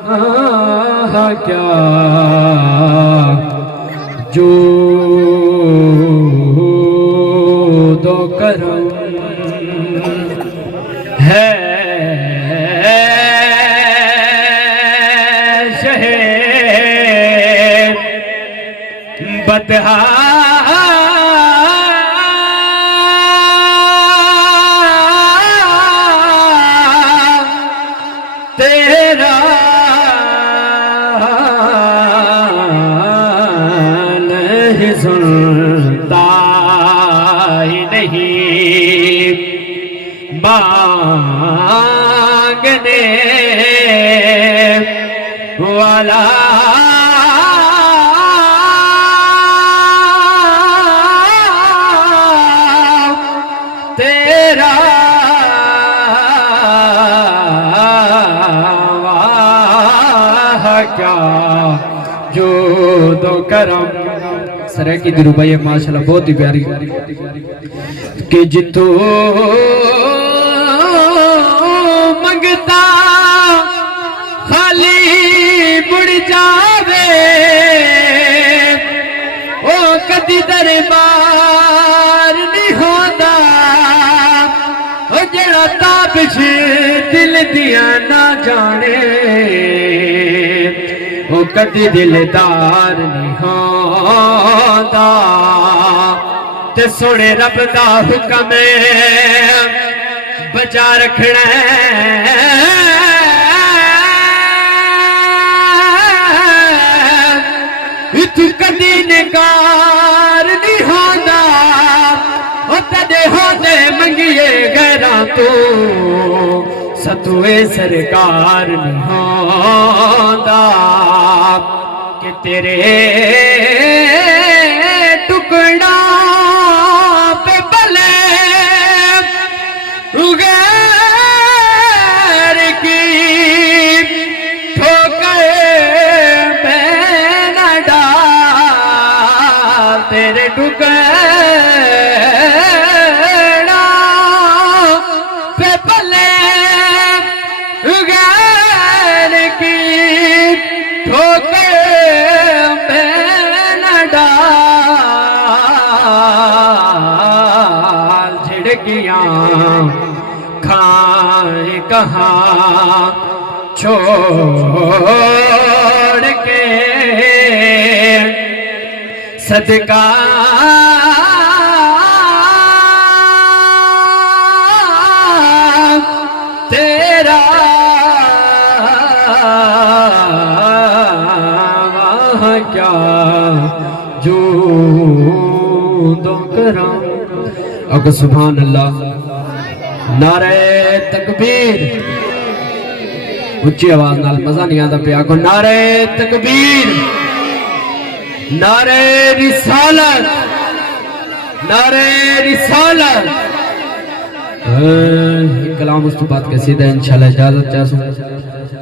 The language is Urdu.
کیا جو دو کرم ہے شہر بدہا تیرا نہیں سنتا ہی نہیں مانگنے والا تیرا کیا جو دو کرم سرے کی دروبائی ماشاءاللہ بہت ہی پیاری کہ جتو منگتا خالی بڑ جاوے او کدی دربار نہیں ہوتا او جڑا تابش دل دیا نہ جانے وہ کدی دلدار نہیں ہوتا تے سونے رب دا حکم بچا رکھنا تو کدی نکار نہیں ہوتا وہ تدے ہوتے منگیے غیران تو ستوے سرکار نہیں ہوتا کہ تیرے ٹکڑا پہ بلے غیر کی ٹھوکر میں نہ ڈال تیرے ٹکڑا پہ بلے غیر کی ٹھوکر میں نہ ڈال جھڑکیاں کھائے کہاں چھوڑ کے صدقہ تیرا کیا جو دو کرم اگر سبحان اللہ نعرہ تکبیر اچھی آواز نال مزہ نہیں آتا پہ آگو نعرہ تکبیر نعرہ رسالت نعرہ رسالت کلام اس تو بات کیسی تھا انشاءاللہ اجازت چاہتا ہوں